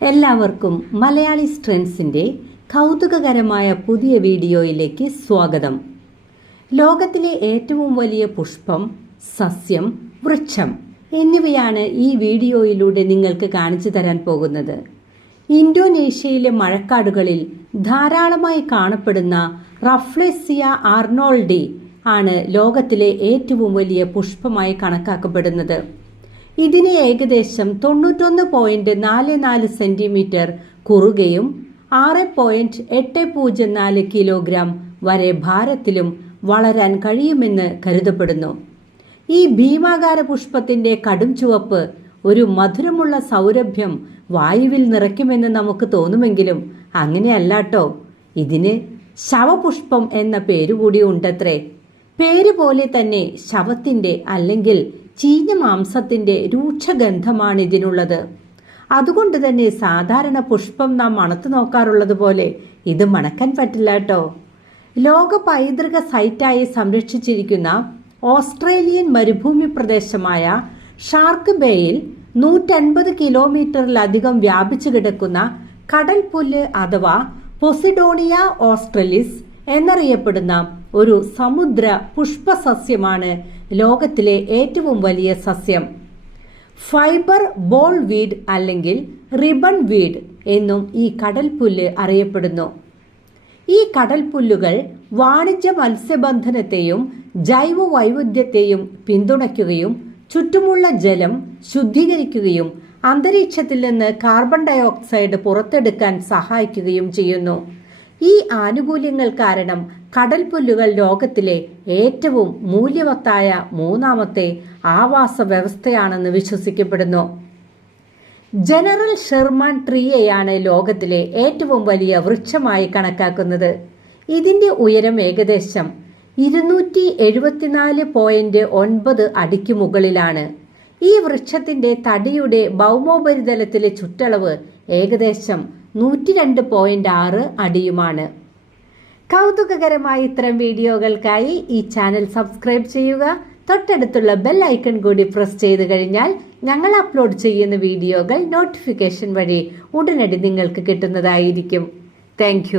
എല്ലാവർക്കും മലയാളി സ്ട്രെൻസിന്റെ കൗതുകകരമായ പുതിയ വീഡിയോയിലേക്ക് സ്വാഗതം. ലോകത്തിലെ ഏറ്റവും വലിയ പുഷ്പം സസ്യം വൃക്ഷം എന്നിവയാണ് ഈ വീഡിയോയിലൂടെ നിങ്ങൾക്ക് കാണിച്ചു തരാൻ പോകുന്നത്. ഇന്തോനേഷ്യയിലെ മഴക്കാടുകളിൽ ധാരാളമായി കാണപ്പെടുന്ന റഫ്ലെസിയ ആർണോൾഡി ആണ് ലോകത്തിലെ ഏറ്റവും വലിയ പുഷ്പമായി കണക്കാക്കപ്പെടുന്നത്. ഇതിന് ഏകദേശം തൊണ്ണൂറ്റൊന്ന് പോയിന്റ് നാല് നാല് സെന്റിമീറ്റർ കുറുകയും ആറ് പോയിന്റ് എട്ട് പൂജ്യം നാല് കിലോഗ്രാം വരെ ഭാരത്തിലും വളരാൻ കഴിയുമെന്ന് കരുതപ്പെടുന്നു. ഈ ഭീമാകാര പുഷ്പത്തിന്റെ കടും ചുവപ്പ് ഒരു മധുരമുള്ള സൗരഭ്യം വായുവിൽ നിറയ്ക്കുമെന്ന് നമുക്ക് തോന്നുമെങ്കിലും അങ്ങനെയല്ലാട്ടോ. ഇതിന് ശവപുഷ്പം എന്ന പേരുകൂടി ഉണ്ടത്രേ. പേര് പോലെ തന്നെ ശവത്തിന്റെ അല്ലെങ്കിൽ ചീഞ്ഞ മാംസത്തിന്റെ രൂക്ഷഗന്ധമാണ് ഇതിനുള്ളത്. അതുകൊണ്ട് തന്നെ സാധാരണ പുഷ്പം നാം മണത്തു നോക്കാറുള്ളത് പോലെ ഇത് മണക്കാൻ പറ്റില്ല കേട്ടോ. ലോക പൈതൃക സൈറ്റായി സംരക്ഷിച്ചിരിക്കുന്ന ഓസ്ട്രേലിയൻ മരുഭൂമി പ്രദേശമായ ഷാർക്ക് ബേയിൽ നൂറ്റൻപത് കിലോമീറ്ററിലധികം വ്യാപിച്ചു കിടക്കുന്ന കടൽ പുല്ല് അഥവാ പൊസിഡോണിയ ഓസ്ട്രലിസ് എന്നറിയപ്പെടുന്ന ഒരു സമുദ്ര പുഷ്പസസ്യമാണ് ലോകത്തിലെ ഏറ്റവും വലിയ സസ്യം. ഫൈബർ ബോൾ വീഡ് അല്ലെങ്കിൽ റിബൺ വീഡ് എന്നും ഈ കടൽപുല്ല് അറിയപ്പെടുന്നു. ഈ കടൽപുല്ലുകൾ വാണിജ്യ മത്സ്യബന്ധനത്തെയും ജൈവ വൈവിധ്യത്തെയും പിന്തുണയ്ക്കുകയും ചുറ്റുമുള്ള ജലം ശുദ്ധീകരിക്കുകയും അന്തരീക്ഷത്തിൽ നിന്ന് കാർബൺ ഡയോക്സൈഡ് പുറത്തെടുക്കാൻ സഹായിക്കുകയും ചെയ്യുന്നു. ഈ ആനുകൂല്യങ്ങൾ കാരണം കടൽ പുല്ലുകൾ ലോകത്തിലെ ഏറ്റവും മൂല്യവത്തായ മൂന്നാമത്തെ ആവാസ വ്യവസ്ഥയാണെന്ന് വിശ്വസിക്കപ്പെടുന്നു. ജനറൽ ഷെർമാൻ ട്രീയെയാണ് ലോകത്തിലെ ഏറ്റവും വലിയ വൃക്ഷമായി കണക്കാക്കുന്നത്. ഇതിന്റെ ഉയരം ഏകദേശം ഇരുന്നൂറ്റി എഴുപത്തിനാല് പോയിന്റ് ഒൻപത് അടിക്ക് മുകളിലാണ്. ഈ വൃക്ഷത്തിന്റെ തടിയുടെ ഭൗമോപരിതലത്തിലെ ചുറ്റളവ് ഏകദേശം നൂറ്റി രണ്ട് പോയിന്റ് ആറ് അടിയുമാണ്. കൗതുകകരമായ ഇത്തരം വീഡിയോകൾക്കായി ഈ ചാനൽ സബ്സ്ക്രൈബ് ചെയ്യുക. തൊട്ടടുത്തുള്ള ബെൽ ഐക്കൺ കൂടി പ്രസ് ചെയ്ത് കഴിഞ്ഞാൽ ഞങ്ങൾ അപ്ലോഡ് ചെയ്യുന്ന വീഡിയോകൾ നോട്ടിഫിക്കേഷൻ വഴി ഉടനടി നിങ്ങൾക്ക് കിട്ടുന്നതായിരിക്കും. താങ്ക്